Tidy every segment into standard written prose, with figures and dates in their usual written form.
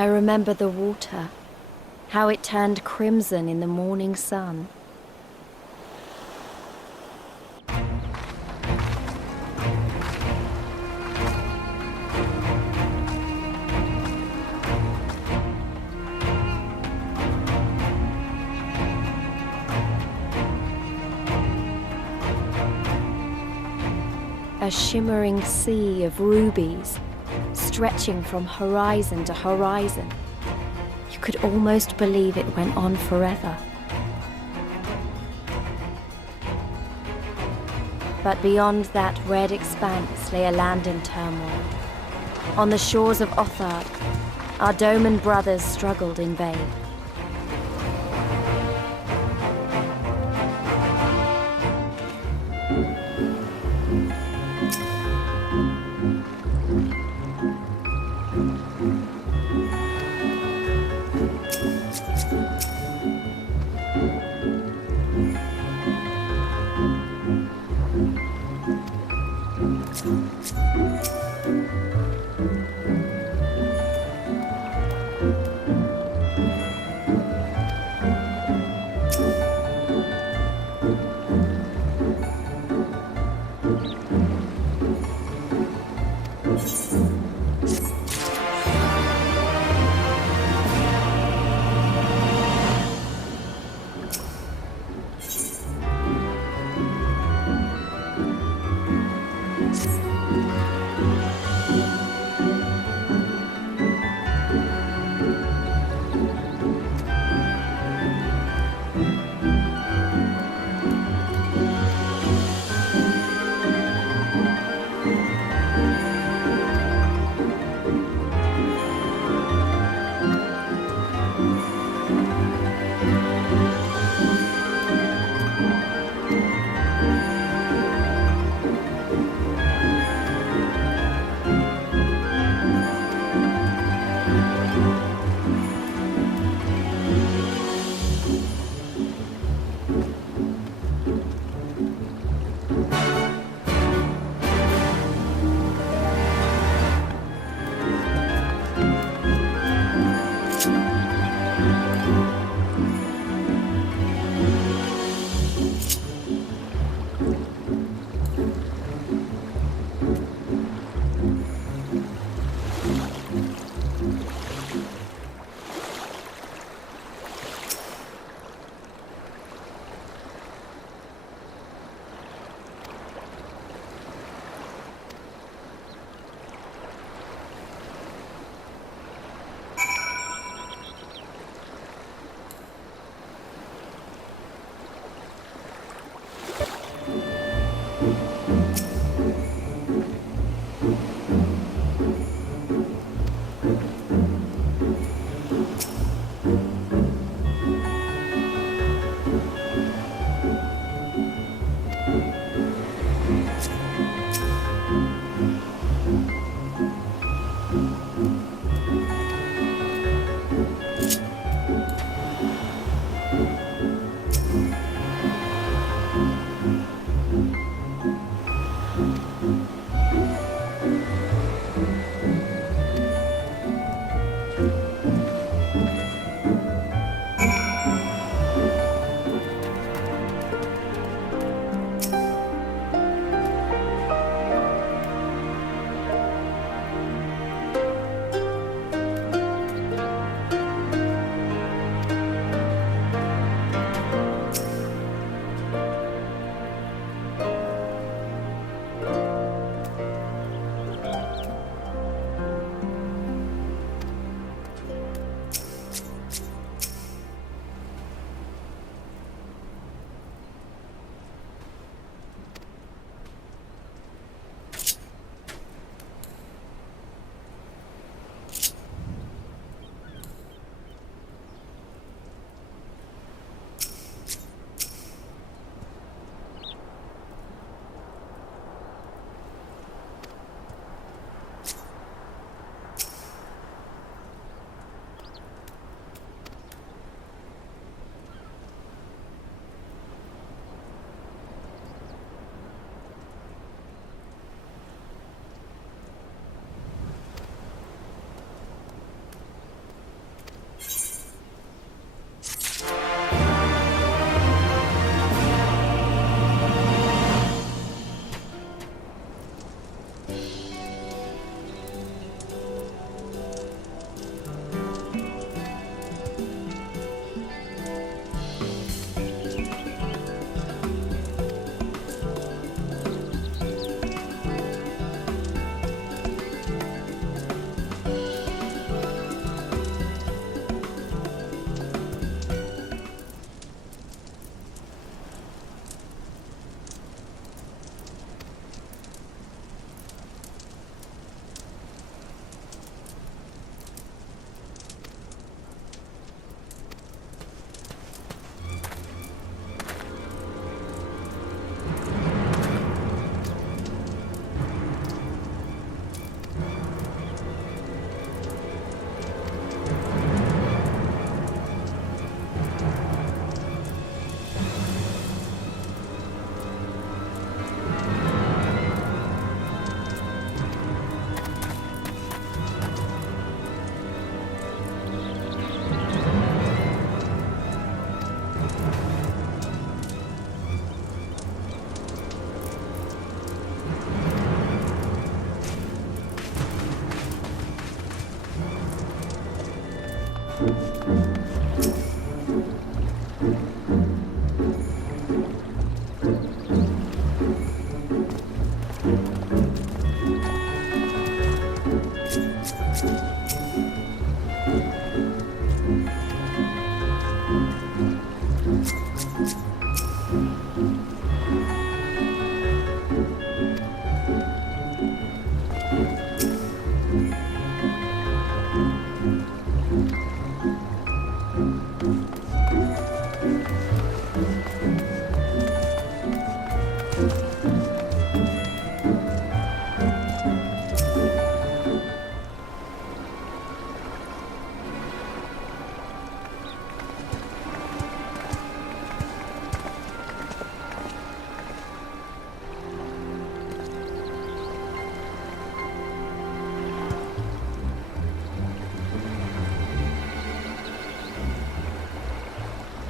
I remember the water, how it turned crimson in the morning sun. A shimmering sea of rubies, stretching from horizon to horizon. You could almost believe it went on forever. But beyond that red expanse lay a land in turmoil. On the shores of Othard, our Doman brothers struggled in vain.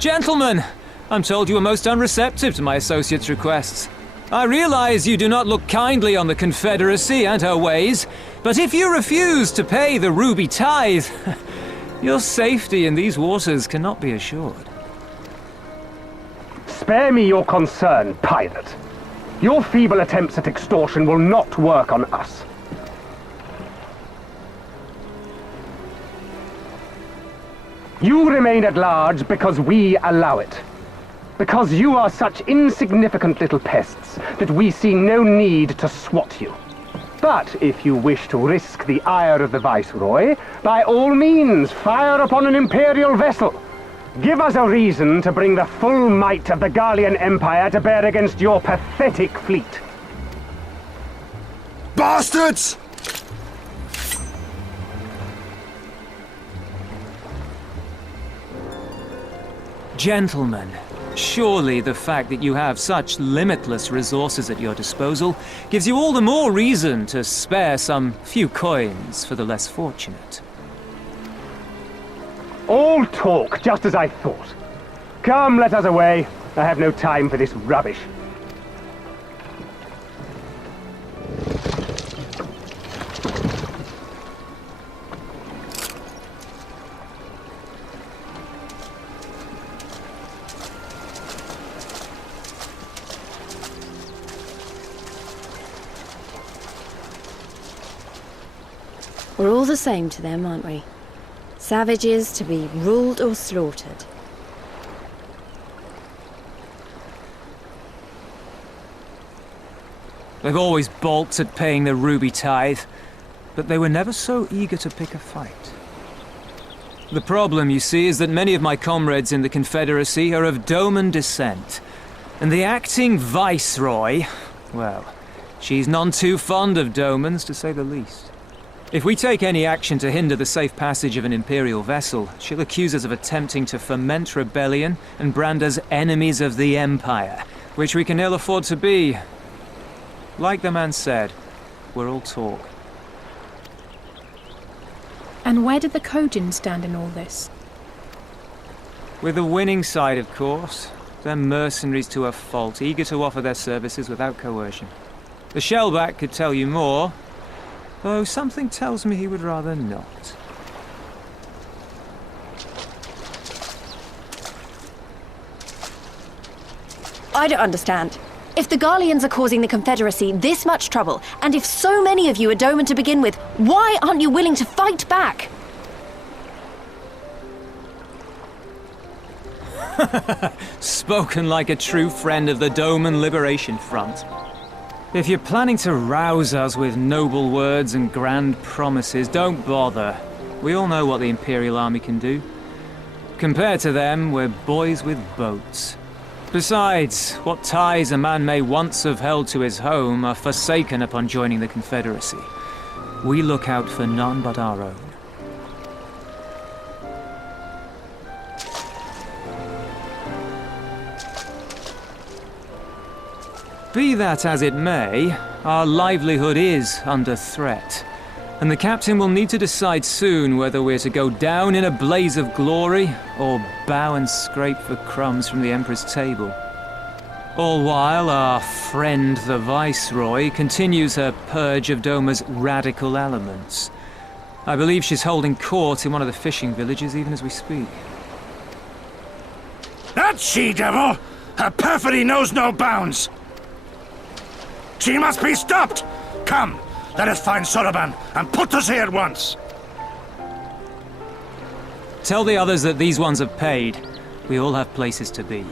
Gentlemen, I'm told you were most unreceptive to my associate's requests. I realize you do not look kindly on the Confederacy and her ways, but if you refuse to pay the ruby tithe, your safety in these waters cannot be assured. Spare me your concern, pirate. Your feeble attempts at extortion will not work on us. You remain at large because we allow it. Because you are such insignificant little pests that we see no need to swat you. But if you wish to risk the ire of the Viceroy, by all means fire upon an Imperial vessel. Give us a reason to bring the full might of the Garlean Empire to bear against your pathetic fleet. Bastards! Gentlemen, surely the fact that you have such limitless resources at your disposal gives you all the more reason to spare some few coins for the less fortunate. All talk, just as I thought. Come, let us away. I have no time for this rubbish. We're all the same to them, aren't we? Savages to be ruled or slaughtered. They've always balked at paying the ruby tithe, but they were never so eager to pick a fight. The problem, you see, is that many of my comrades in the Confederacy are of Doman descent, and the acting Viceroy, well, she's none too fond of Domans, to say the least. If we take any action to hinder the safe passage of an Imperial vessel, she'll accuse us of attempting to foment rebellion and brand us enemies of the Empire, which we can ill afford to be. Like the man said, we're all talk. And where did the Kojin stand in all this? With the winning side, of course. They're mercenaries to a fault, eager to offer their services without coercion. The Shellback could tell you more, though something tells me he would rather not. I don't understand. If the Garleans are causing the Confederacy this much trouble, and if so many of you are Doman to begin with, why aren't you willing to fight back? Spoken like a true friend of the Doman Liberation Front. If you're planning to rouse us with noble words and grand promises, don't bother. We all know what the Imperial Army can do. Compared to them, we're boys with boats. Besides, what ties a man may once have held to his home are forsaken upon joining the Confederacy. We look out for none but our own. Be that as it may, our livelihood is under threat, and the captain will need to decide soon whether we're to go down in a blaze of glory or bow and scrape for crumbs from the Emperor's table. All while our friend the Viceroy continues her purge of Doma's radical elements. I believe she's holding court in one of the fishing villages even as we speak. That she-devil! Her perfidy knows no bounds! She must be stopped! Come, let us find Solaban and put to sea at once! Tell the others that these ones have paid. We all have places to be.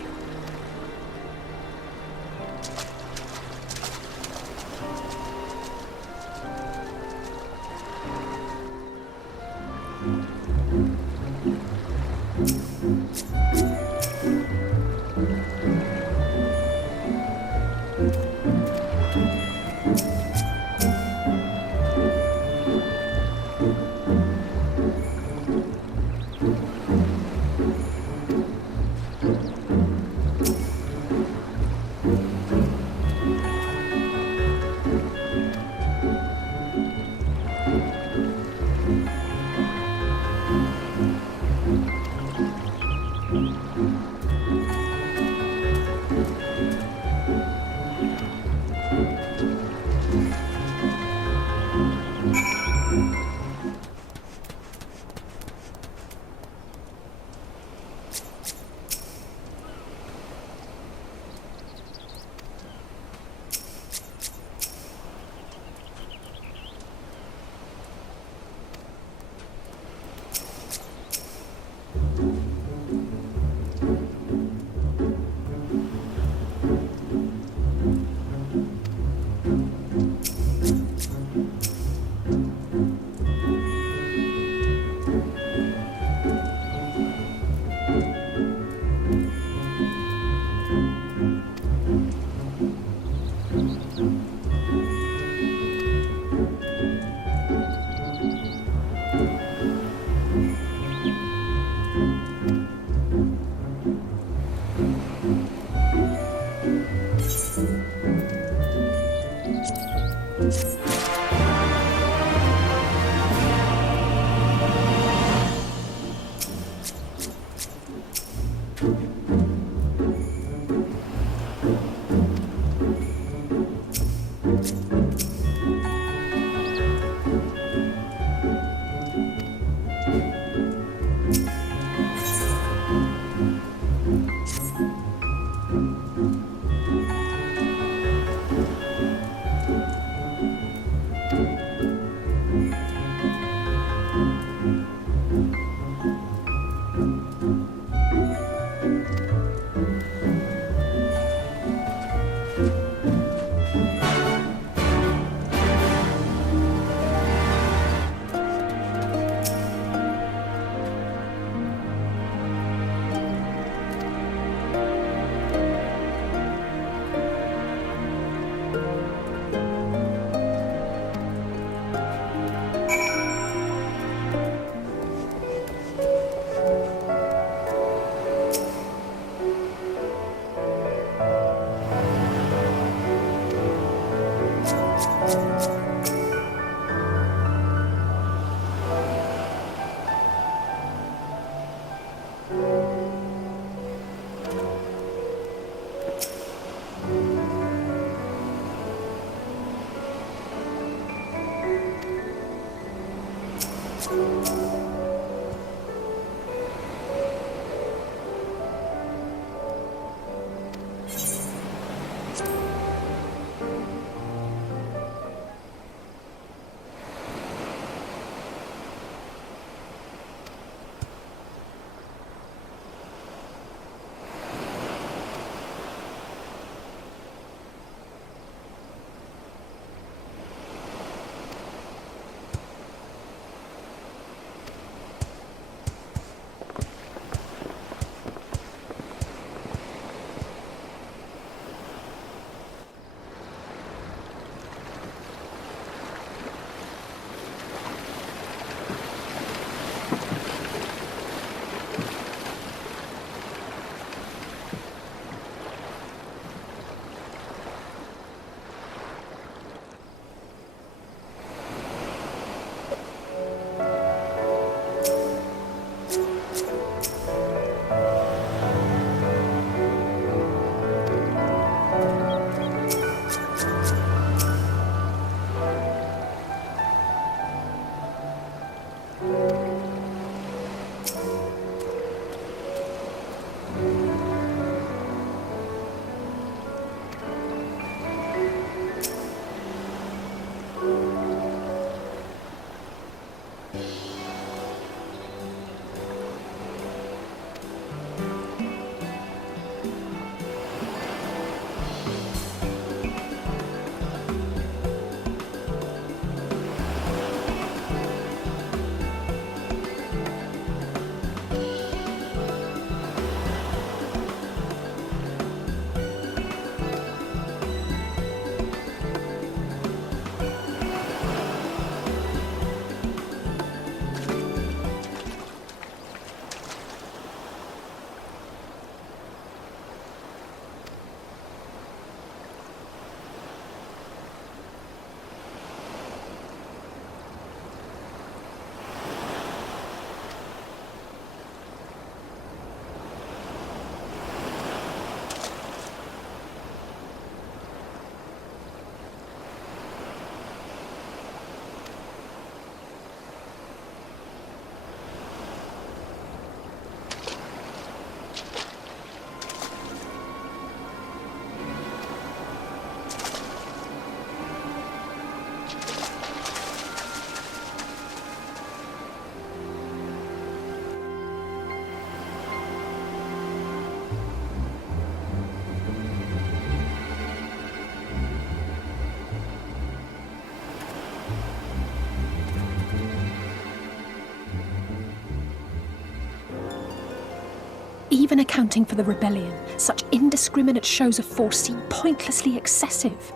Even accounting for the rebellion, such indiscriminate shows of force seem pointlessly excessive.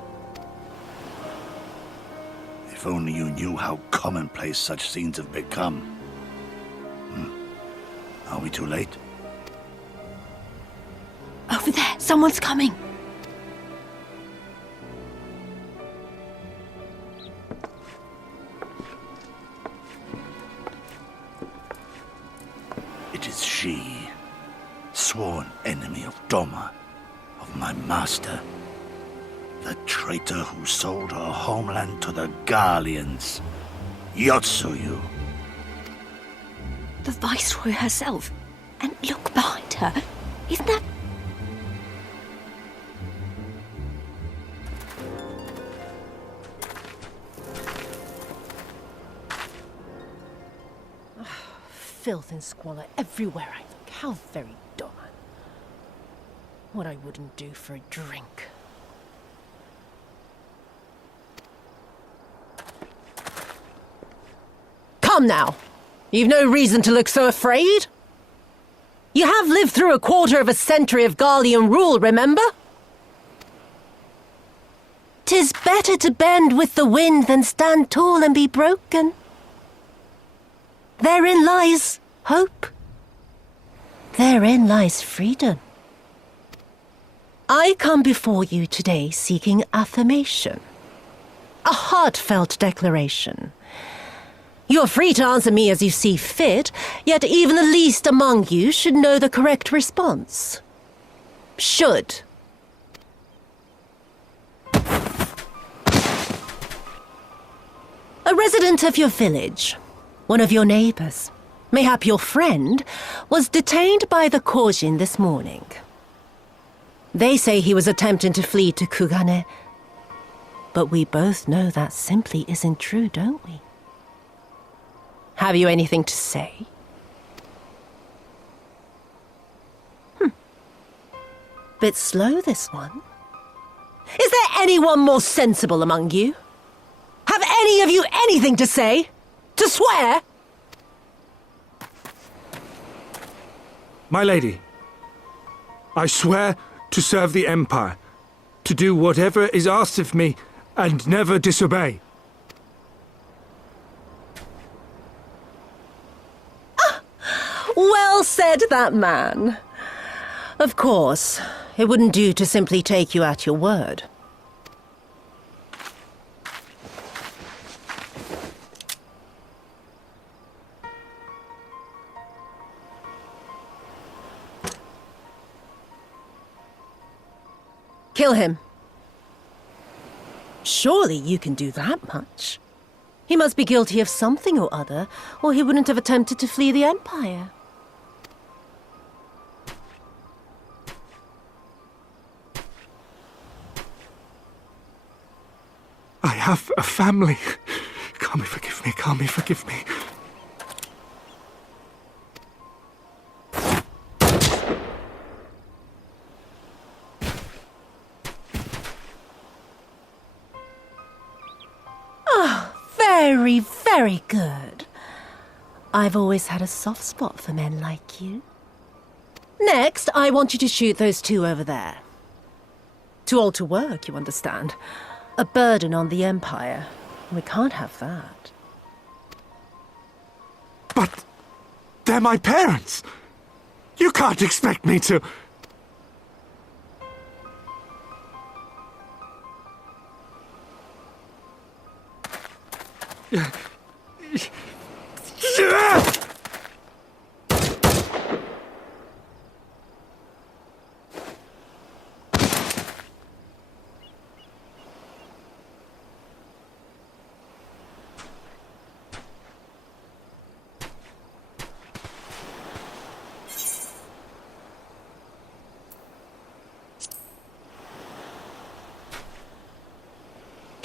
If only you knew how commonplace such scenes have become. Are we too late? Over there, someone's coming. Doma of my master. The traitor who sold her homeland to the Garleans. Yotsuyu. The Viceroy herself. And look behind her. Isn't that... Filth and squalor everywhere I look. How very Doma. What I wouldn't do for a drink. Come now! You've no reason to look so afraid. You have lived through a quarter of a century of Garlean rule, remember? 'Tis better to bend with the wind than stand tall and be broken. Therein lies hope. Therein lies freedom. I come before you today seeking affirmation. A heartfelt declaration. You're free to answer me as you see fit, yet even the least among you should know the correct response. Should. A resident of your village, one of your neighbors, mayhap your friend, was detained by the Kojin this morning. They say he was attempting to flee to Kugane, but we both know that simply isn't true, don't we? Have you anything to say? Bit slow, this one. Is there anyone more sensible among you? Have any of you anything to say? To swear? My lady, I swear to serve the Empire, to do whatever is asked of me, and never disobey. Well said, that man. Of course, it wouldn't do to simply take you at your word. Kill him. Surely you can do that much. He must be guilty of something or other, or he wouldn't have attempted to flee the Empire. I have a family. Kami, forgive me. Kami, forgive me. Very, very good. I've always had a soft spot for men like you. Next, I want you to shoot those two over there. Too old to work, you understand. A burden on the Empire. We can't have that. But they're my parents. You can't expect me to...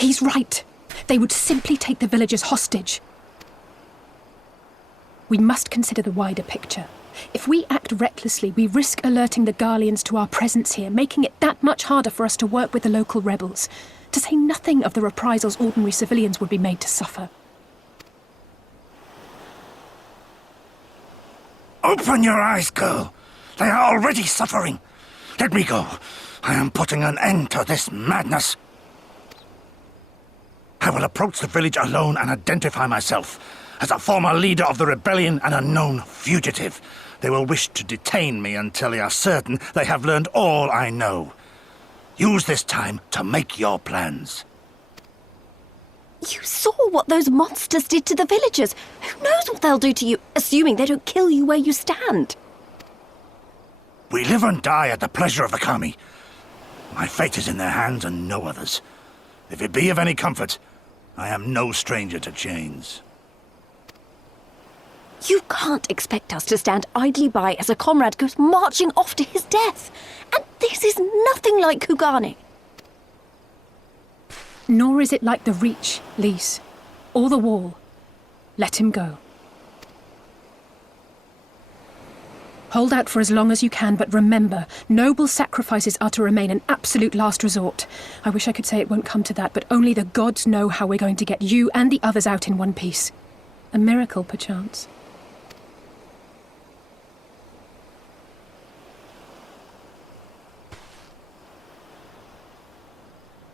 He's right. They would simply take the villagers hostage. We must consider the wider picture. If we act recklessly, we risk alerting the Garleans to our presence here, making it that much harder for us to work with the local rebels, to say nothing of the reprisals ordinary civilians would be made to suffer. Open your eyes, girl. They are already suffering. Let me go. I am putting an end to this madness. I will approach the village alone and identify myself as a former leader of the rebellion and a known fugitive. They will wish to detain me until they are certain they have learned all I know. Use this time to make your plans. You saw what those monsters did to the villagers. Who knows what they'll do to you, assuming they don't kill you where you stand? We live and die at the pleasure of the Kami. My fate is in their hands and no others. If it be of any comfort, I am no stranger to chains. You can't expect us to stand idly by as a comrade goes marching off to his death. And this is nothing like Kugane. Nor is it like the Reach, Lise, or the Wall. Let him go. Hold out for as long as you can, but remember, noble sacrifices are to remain an absolute last resort. I wish I could say it won't come to that, but only the gods know how we're going to get you and the others out in one piece. A miracle, perchance.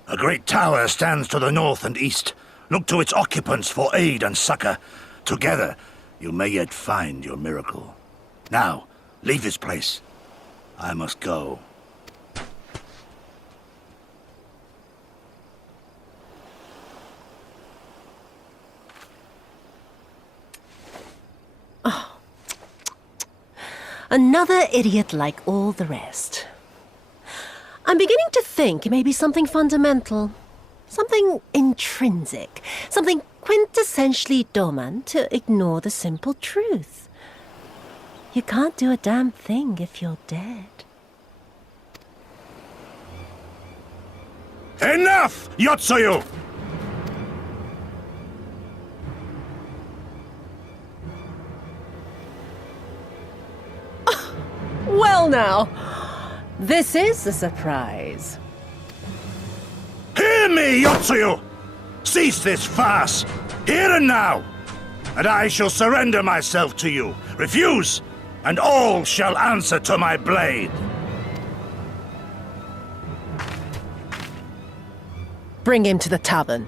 A great tower stands to the north and east. Look to its occupants for aid and succor. Together, you may yet find your miracle. Now, leave this place. I must go. Oh. Another idiot like all the rest. I'm beginning to think it may be something fundamental. Something intrinsic. Something quintessentially Doman to ignore the simple truth. You can't do a damn thing if you're dead. Enough, Yotsuyu! Well now, this is a surprise. Hear me, Yotsuyu! Cease this farce, here and now, and I shall surrender myself to you. Refuse, and all shall answer to my blade. Bring him to the tavern.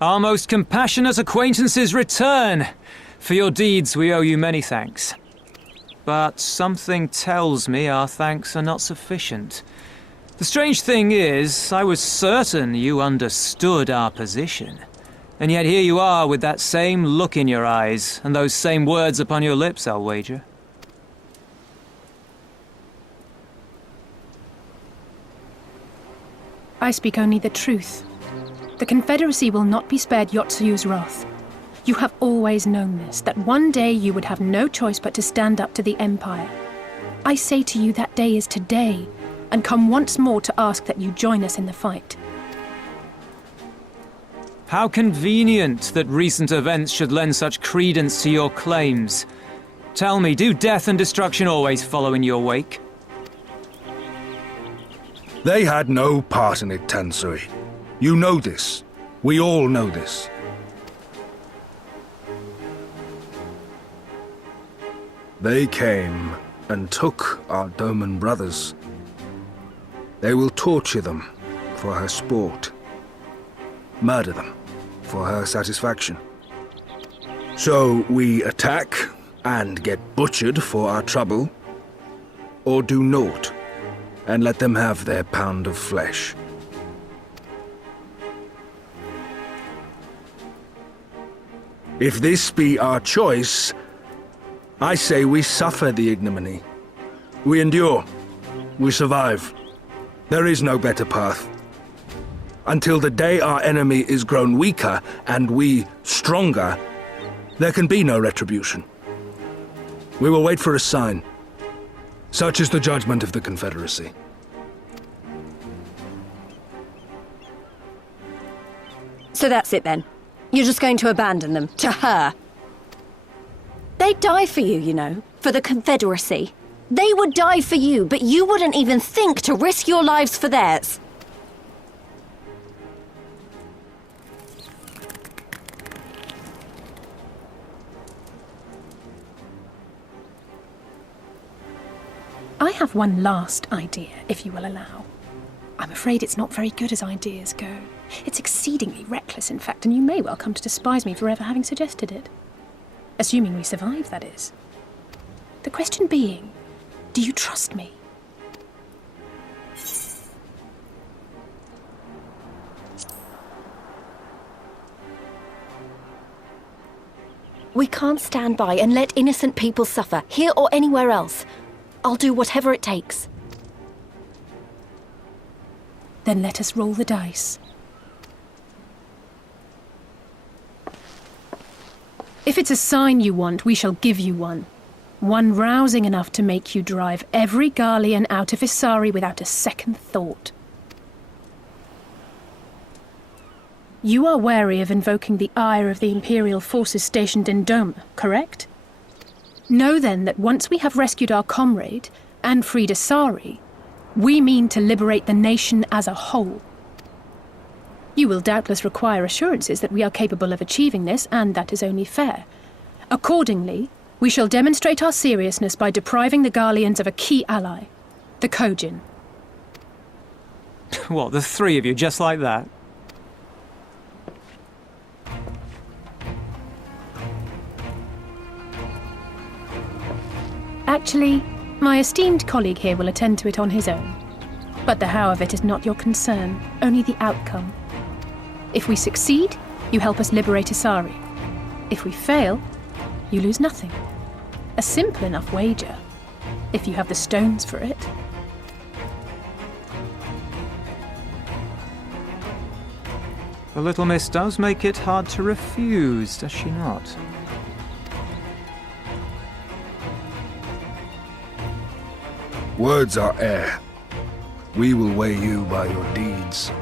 Our most compassionate acquaintances return. For your deeds we owe you many thanks. But something tells me our thanks are not sufficient. The strange thing is, I was certain you understood our position. And yet here you are with that same look in your eyes, and those same words upon your lips, I'll wager. I speak only the truth. The Confederacy will not be spared Yotsuyu's wrath. You have always known this, that one day you would have no choice but to stand up to the Empire. I say to you that day is today, and come once more to ask that you join us in the fight. How convenient that recent events should lend such credence to your claims. Tell me, do death and destruction always follow in your wake? They had no part in it, Tansui. You know this. We all know this. They came and took our Doman brothers. They will torture them for her sport. Murder them for her satisfaction. So we attack and get butchered for our trouble, or do naught and let them have their pound of flesh. If this be our choice, I say we suffer the ignominy. We endure. We survive. There is no better path. Until the day our enemy is grown weaker and we stronger, there can be no retribution. We will wait for a sign. Such is the judgment of the Confederacy. So that's it then. You're just going to abandon them to her. They'd die for you, you know, for the Confederacy. They would die for you, but you wouldn't even think to risk your lives for theirs. I have one last idea, if you will allow. I'm afraid it's not very good as ideas go. It's exceedingly reckless, in fact, and you may well come to despise me for ever having suggested it. Assuming we survive, that is. The question being, do you trust me? We can't stand by and let innocent people suffer, here or anywhere else. I'll do whatever it takes. Then let us roll the dice. If it's a sign you want, we shall give you one. One rousing enough to make you drive every Garlean out of Isari without a second thought. You are wary of invoking the ire of the Imperial forces stationed in Dome, correct? Know then that once we have rescued our comrade and freed Isari, we mean to liberate the nation as a whole. You will doubtless require assurances that we are capable of achieving this, and that is only fair. Accordingly, we shall demonstrate our seriousness by depriving the Garleans of a key ally, the Kojin. What, the three of you, just like that? Actually, my esteemed colleague here will attend to it on his own. But the how of it is not your concern, only the outcome. If we succeed, you help us liberate Isari. If we fail, you lose nothing. A simple enough wager, if you have the stones for it. The little miss does make it hard to refuse, does she not? Words are air. We will weigh you by your deeds.